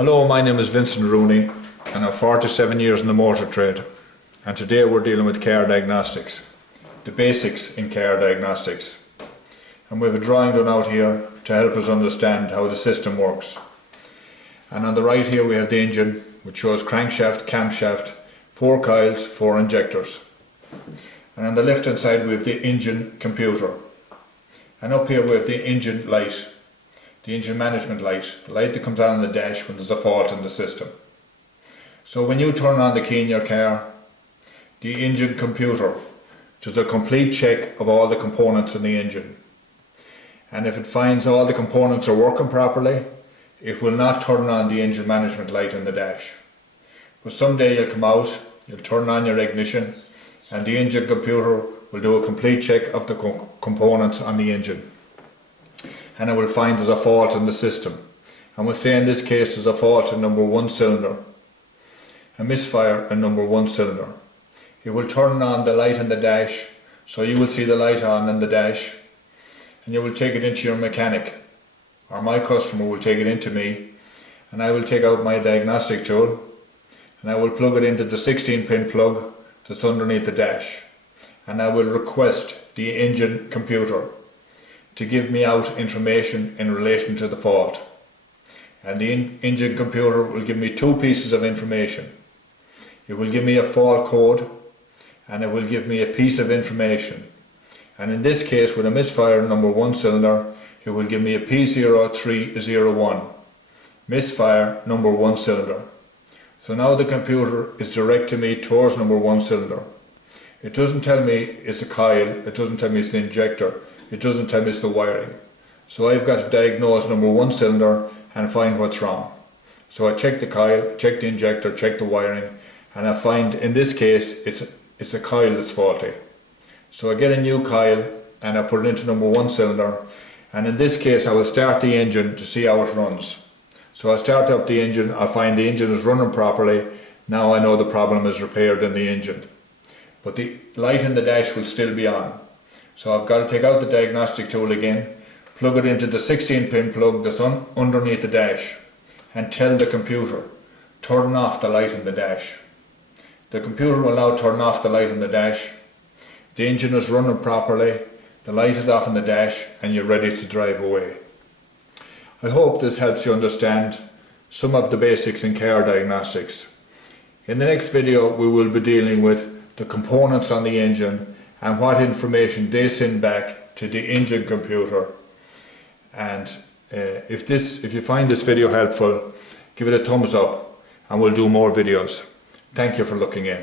Hello, my name is Vincent Rooney and I'm 47 years in the motor trade, and today we're dealing with car diagnostics, the basics in car diagnostics, and we have a drawing done out here to help us understand how the system works. And on the right here we have the engine, which shows crankshaft, camshaft, 4 coils, 4 injectors, and on the left hand side we have the engine computer, and up here we have the engine light, the engine management light, the light that comes on the dash when there's a fault in the system. So when you turn on the key in your car, the engine computer does a complete check of all the components in the engine, and if it finds all the components are working properly, it will not turn on the engine management light in the dash. But someday you'll come out, you'll turn on your ignition, and the engine computer will do a complete check of the components on the engine, and it will find there's a fault in the system. And we'll say in this case there's a fault in number 1 cylinder, a misfire in number 1 cylinder. It will turn on the light in the dash, so you will see the light on in the dash, and you will take it into your mechanic, or my customer will take it into me, and I will take out my diagnostic tool and I will plug it into the 16-pin plug that's underneath the dash, and I will request the engine computer to give me out information in relation to the fault. And the engine computer will give me 2 pieces of information. It will give me a fault code and it will give me a piece of information. And in this case, with a misfire number 1 cylinder, it will give me a P0301, misfire number 1 cylinder. So now the computer is directing me towards number 1 cylinder. It doesn't tell me it's a coil, it doesn't tell me it's the injector, it doesn't tell me it's the wiring. So I've got to diagnose number 1 cylinder and find what's wrong. So I check the coil, check the injector, check the wiring, and I find in this case it's a coil that's faulty. So I get a new coil and I put it into number 1 cylinder, and in this case I will start the engine to see how it runs. So I start up the engine, I find the engine is running properly. Now I know the problem is repaired in the engine. But the light in the dash will still be on. So I've got to take out the diagnostic tool again, plug it into the 16-pin plug that's underneath the dash, and tell the computer, turn off the light in the dash. The computer will now turn off the light in the dash. The engine is running properly, the light is off in the dash, and you're ready to drive away. I hope this helps you understand some of the basics in car diagnostics. In the next video we will be dealing with the components on the engine and what information they send back to the engine computer. And if you find this video helpful, give it a thumbs up and we'll do more videos. Thank you for looking in.